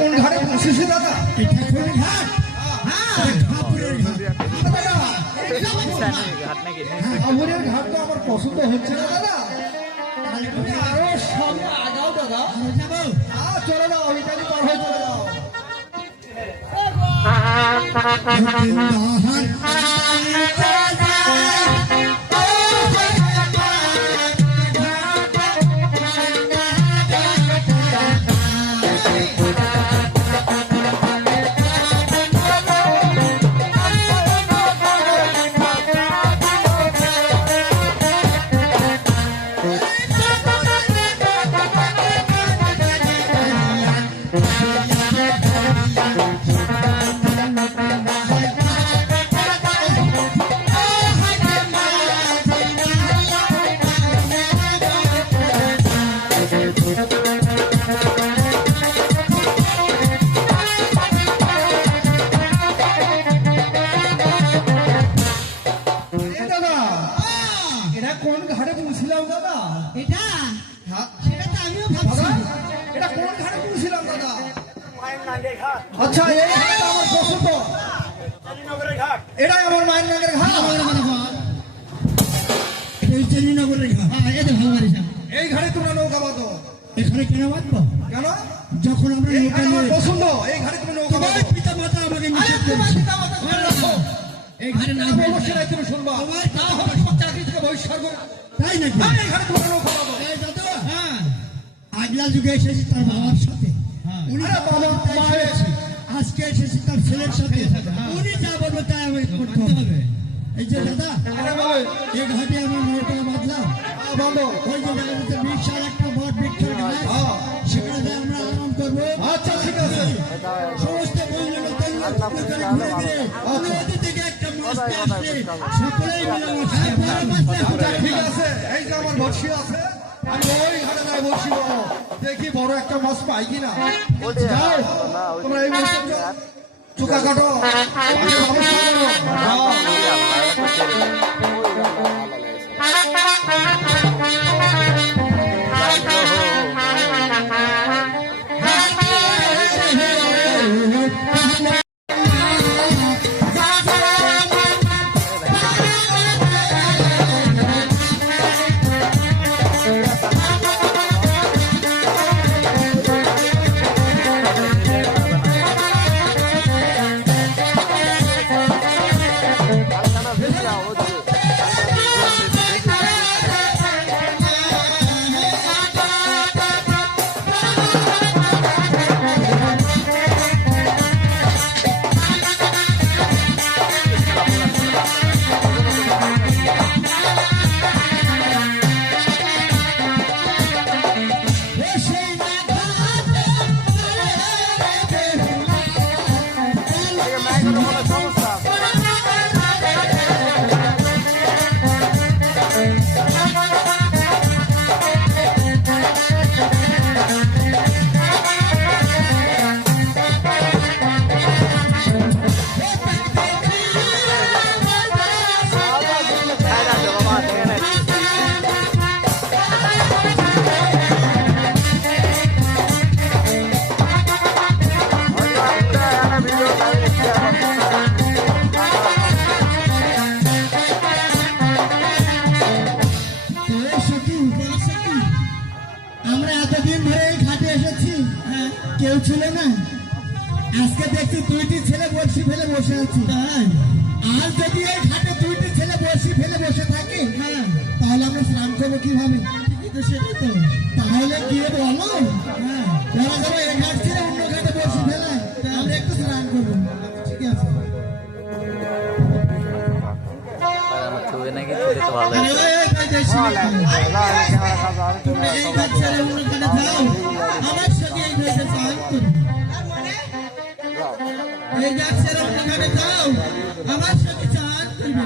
কোন ঘাটে বসেছি দাদা? এটা কোন ঘাট? ঘাপুরের ঘাট। ঘাপুরের ঘাট তো আমার পছন্দ হচ্ছে না দাদা। তুমি আরো সামনে আগাও দাদা। চলে যাও, ইটালি পার হয়ে চলে যাও। কোন ঘাটে পৌঁছিলাম দাদা? এটা সেটা তো আমিও ভাবছি। এটা কোন ঘাটে পৌঁছিলাম দাদা? আচ্ছা, এই ঘাটটা আমার পছন্দ। এটাই আমার মায়ের নাগের ঘাট। এই চেন্নাইনগরের ঘাট। এই ঘাটে তোমরা নৌকা বাঁধো। এখানে কেন বাঁধবো? কেন? যখন আমরা এই নৌকা ঘাট আমার নিয়ে পছন্দ। এই ঘাটে তুমি নৌকা বাঁধো। পিতা মাতা আমাকে নিষেধ করেছে। এই ঘাটে না বলো সেটাই তুমি শুনবা। না হলে তোমার চাকরি থেকে বহিষ্কার করো। তাই নাকি? এই ঘাটে তোমরা নৌকা বাঁধো। এই দাদু, আগলা যুগে এসেছি তার বাবার সাথে, উনি আরে বাবা, মা এসেছে। আজকে এসেছি তার ছেলের সাথে, উনি যা বলবে তাই আমাকে করতে হবে। এই যে দাদা, আরে বাবা, এই ঘাটে আমার নৌকা বাঁধলাম। বাঁধো। ওই যে জায়গাতে বিশাল একটা বট বৃক্ষের গাছ, সেখানে আমরা আরাম করবো। আচ্ছা, ঠিক আছে। সমস্ত বন্ধুরা ঘুরে ঘুরে নদী থেকে একটা মাছ নিয়ে আসলে সকলেই মিলে ঠিক আছে, এই যে আমার বড়শি আছে, আমি ওই ঘাটে যাই বড়শি বড় দেখি বড় একটা মাছ পাই কিনা। যাও, তোমরা এই মাছ চুকা কাটো, কেউ ছিল না। আজকে দেখছি দুইটি ছেলে বড়শি ফেলে বসে আছে। আর যদি এই ঘাটে দুইটি ছেলে বড়শি ফেলে বসে থাকে, তাহলে আমরা স্নান করবো কিভাবে? সেটাই তো। তাহলে গিয়ে বলো, বলা যাবে এই ঘাট ছেড়ে অন্য ঘাটে বড়শি ফেলে আমরা একটু স্নান করবো। ঠিক আছে। তুমি এই ঘাট ছেড়ে অন্য ঘাটে যাও, আমার সঙ্গে এই ঘাটে স্নান করবো। এই ঘাট ছেড়ে অন্য ঘাটে যাও, আমার সঙ্গে স্নান করবে।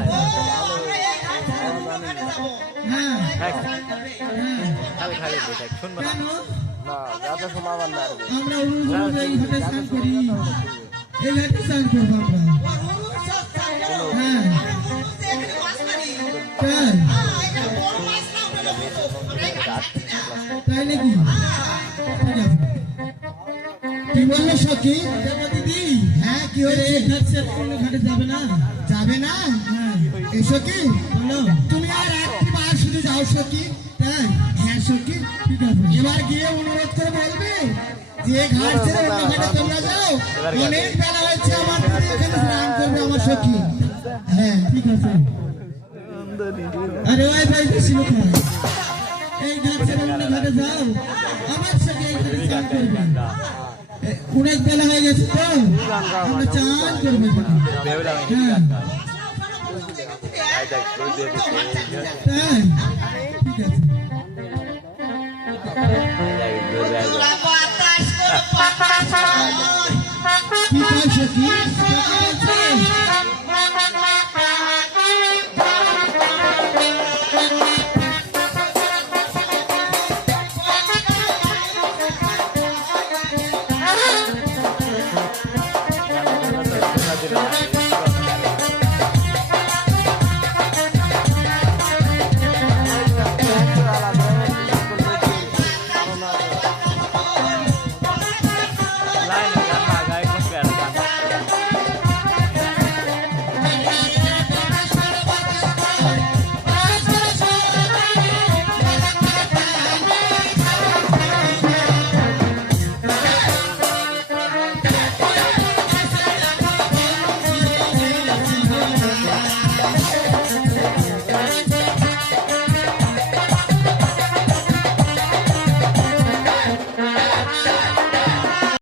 আমরা এই ঘাটে স্নান করি, এই ঘাটে স্নান করবো আমরা। তাই নাকি? ঠিক আছে, কি বললো সখী? দিদি হ্যাঁ কি হয়েছে? এই ঘাট ছেড়ে অন্য ঘাটে যাবে না? যাবে না? হ্যাঁ এই সখী বলো। তুমি আর একটি বার শুধু যাও সখী। তাই হ্যাঁ সখী, ঠিক আছে। এবার গিয়ে অনুরোধ করে বলবে যে ঘাট ছেড়ে অন্য ঘাটে তোমরা যাও, অনেক বেলা হয়েছে, আমার দিদি এখানে স্নান করবে আমার সখী। হ্যাঁ ঠিক আছে। আরে ওই ভাই বেশি লোক হয়। এই ঘাট ছেড়ে অন্য ঘাটে যাও, আমার সাথে এই ঘাটে চান করবে। অনেক বেলা হয়ে গেছে তো, আমরা চান করবো এখানে। হ্যাঁ তাই ঠিক আছে। কি কয় সখী?